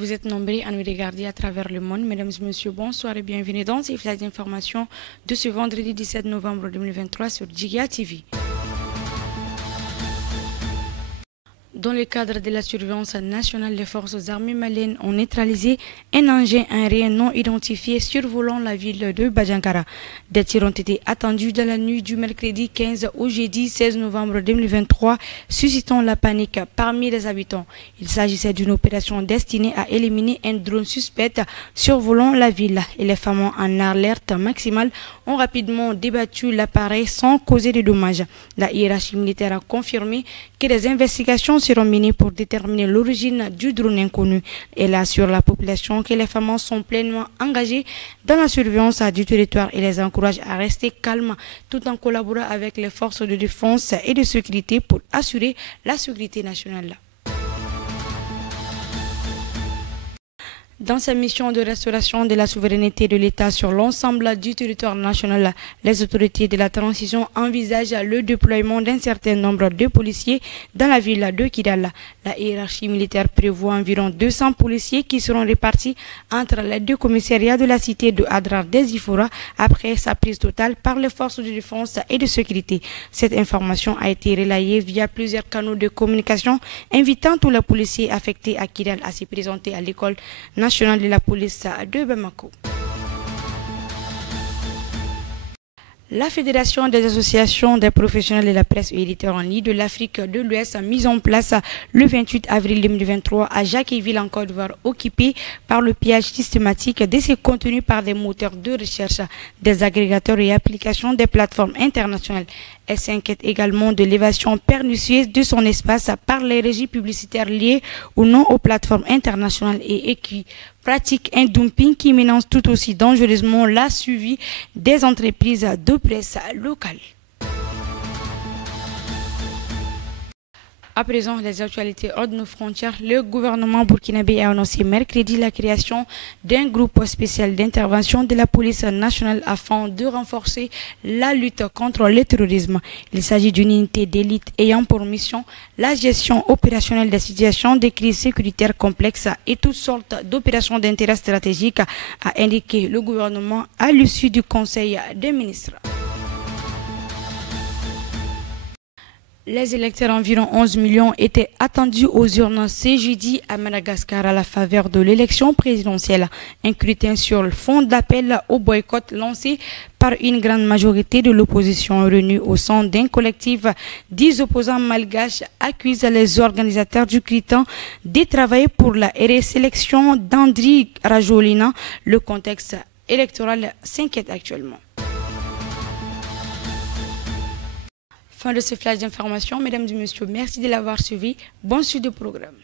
Vous êtes nombreux à nous regarder à travers le monde. Mesdames et messieurs, bonsoir et bienvenue dans ces flashs d'informations de ce vendredi 17 novembre 2023 sur Djigia TV. Dans le cadre de la surveillance nationale, les forces armées maliennes ont neutralisé un engin aérien non identifié survolant la ville de Badjankara. Des tirs ont été attendus dans la nuit du mercredi 15 au jeudi 16 novembre 2023, suscitant la panique parmi les habitants. Il s'agissait d'une opération destinée à éliminer un drone suspect survolant la ville et les femmes en alerte maximale ont rapidement débattu l'appareil sans causer de dommages. La hiérarchie militaire a confirmé que les investigations seront menées pour déterminer l'origine du drone inconnu. Elle assure la population que les femmes sont pleinement engagées dans la surveillance du territoire et les encourage à rester calmes tout en collaborant avec les forces de défense et de sécurité pour assurer la sécurité nationale. Dans sa mission de restauration de la souveraineté de l'État sur l'ensemble du territoire national, les autorités de la transition envisagent le déploiement d'un certain nombre de policiers dans la ville de Kidal. La hiérarchie militaire prévoit environ 200 policiers qui seront répartis entre les deux commissariats de la cité de Adrar des Ifora après sa prise totale par les forces de défense et de sécurité. Cette information a été relayée via plusieurs canaux de communication, invitant tous les policiers affectés à Kidal à se présenter à l'école nationale de la police de Bamako. La Fédération des associations des professionnels de la presse et éditeurs en ligne de l'Afrique de l'Ouest a mis en place le 28 avril 2023 à Jacquesville en Côte d'Ivoire, occupé par le pillage systématique de ses contenus par des moteurs de recherche, des agrégateurs et applications des plateformes internationales. Elle s'inquiète également de l'évasion pernicieuse de son espace par les régies publicitaires liées ou non aux plateformes internationales et qui pratique un dumping qui menace tout aussi dangereusement la survie des entreprises de presse locales. À présent, les actualités hors de nos frontières, le gouvernement burkinabé a annoncé mercredi la création d'un groupe spécial d'intervention de la police nationale afin de renforcer la lutte contre le terrorisme. Il s'agit d'une unité d'élite ayant pour mission la gestion opérationnelle des situations de crise sécuritaire complexes et toutes sortes d'opérations d'intérêt stratégique, a indiqué le gouvernement à l'issue du Conseil des ministres. Les électeurs, environ 11 millions, étaient attendus aux urnes ce jeudi à Madagascar à la faveur de l'élection présidentielle. Un scrutin sur le fond d'appel au boycott lancé par une grande majorité de l'opposition réunie au sein d'un collectif des opposants malgaches accuse les organisateurs du scrutin de travailler pour la réélection d'Andry Rajoelina. Le contexte électoral s'inquiète actuellement. Fin de ce flash d'information. Mesdames et messieurs, merci de l'avoir suivi. Bonne suite du programme.